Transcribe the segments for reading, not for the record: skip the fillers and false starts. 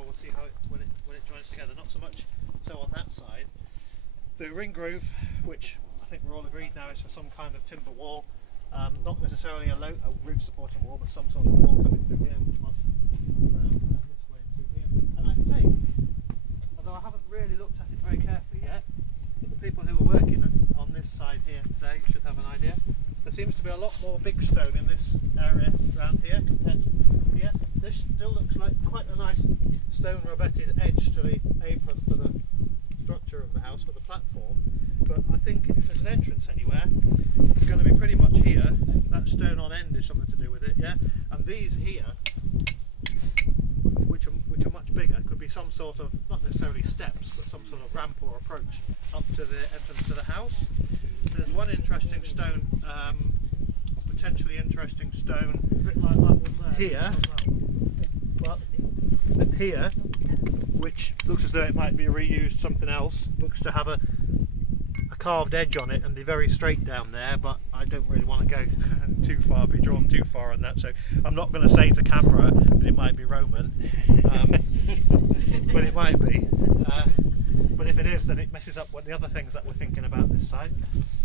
sure we'll see how when it joins together. Not so much so on that side. The ring groove, which I think we're all agreed now is for some kind of timber wall, not necessarily a roof supporting wall, but some sort of wall coming through here, which must come around this way through here. And I think, although I haven't really looked at it very carefully yet, but the people who are working on this side here today should have an idea. There seems to be a lot more big stone in this area around here compared to here. This still looks like quite a nice stone rosetted edge to the apron for the structure of the house, for the platform, but I think if there's an entrance anywhere, it's going to be pretty much here. That stone on end is something to do with it, yeah? And these here, which are much bigger, could be some sort of, not necessarily steps, but some sort of ramp or approach up to the entrance to the house. There's one interesting stone, potentially interesting stone here, well, here, which looks as though it might be reused something else. Looks to have a carved edge on it and be very straight down there, but I don't really want to go too far, be drawn too far on that, so I'm not going to say to camera that it might be Roman, but it might be. But if it is, then it messes up what the other things that we're thinking about this side.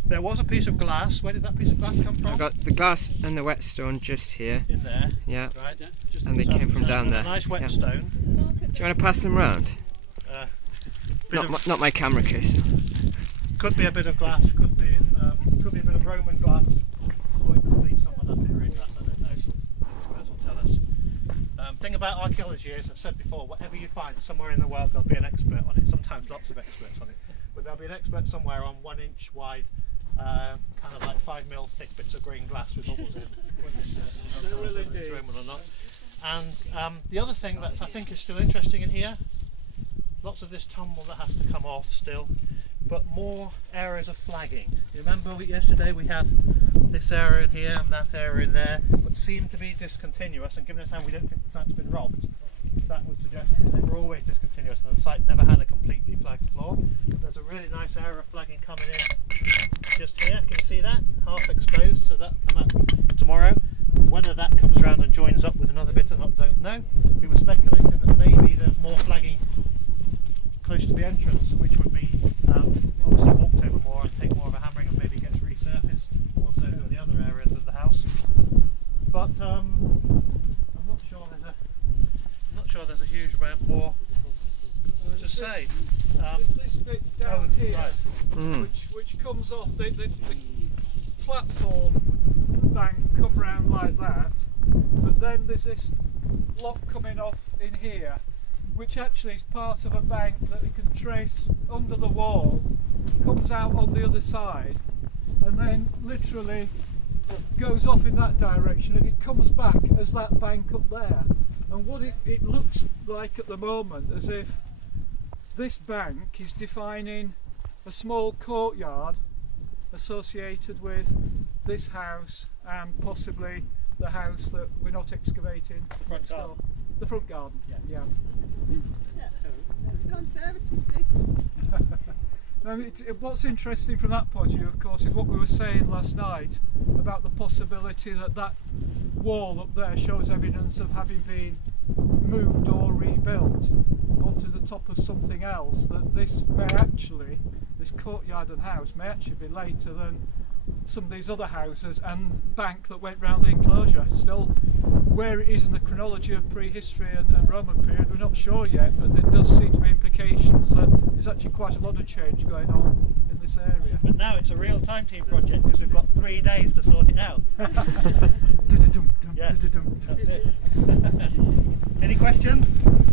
There was a piece of glass. Where did that piece of glass come from? I got the glass and the whetstone just here. In there. Yeah. Right. And they came from down there. A nice whetstone. Do you want to pass them round? Not my camera case. Could be a bit of glass. Could be a bit of Roman glass. Or it could be some of that period glass. I don't know. Experts will tell us. Thing about archaeology is, I've said before, whatever you find somewhere in the world, there'll be an expert on it. Sometimes lots of experts on it, but there'll be an expert somewhere on 1 inch wide, kind of like 5mm thick bits of green glass with bubbles in. Whether it's Roman or not. And the other thing that I think is still interesting in here, lots of this tumble that has to come off still, but more areas of flagging. You remember yesterday we had this area in here and that area in there, but seemed to be discontinuous, and given the time we don't think the site's been robbed, that would suggest that they were always discontinuous and the site never had a completely flagged floor. But there's a really nice area of flagging coming in just here. Can you see that? Half exposed, so that'll come out tomorrow. Whether that comes around and joins up with another bit or not, don't know. We were speculating that maybe there's more flagging close to the entrance, which would be obviously walked over more and take more of a hammering and maybe gets resurfaced more so than the other areas of the house. But I'm not sure there's a huge amount more to say. This bit down here, right. which comes off the platform bank, come round like that, but then there's this block coming off in here, which actually is part of a bank that we can trace under the wall, comes out on the other side, and then literally goes off in that direction, and it comes back as that bank up there. And what it looks like at the moment, as if this bank is defining a small courtyard associated with this house and possibly the house that we're not excavating. Front garden. The front garden, yeah. It's conservative. Now, what's interesting from that point of view, of course, is what we were saying last night about the possibility that that wall up there shows evidence of having been moved or rebuilt onto the top of something else, that this courtyard and house may actually be later than some of these other houses and bank that went round the enclosure. Still, where it is in the chronology of prehistory and Roman period, we're not sure yet, but there does seem to be implications that there's actually quite a lot of change going on in this area. But now it's a real time team project because we've got 3 days to sort it out. Yes, that's it. Any questions?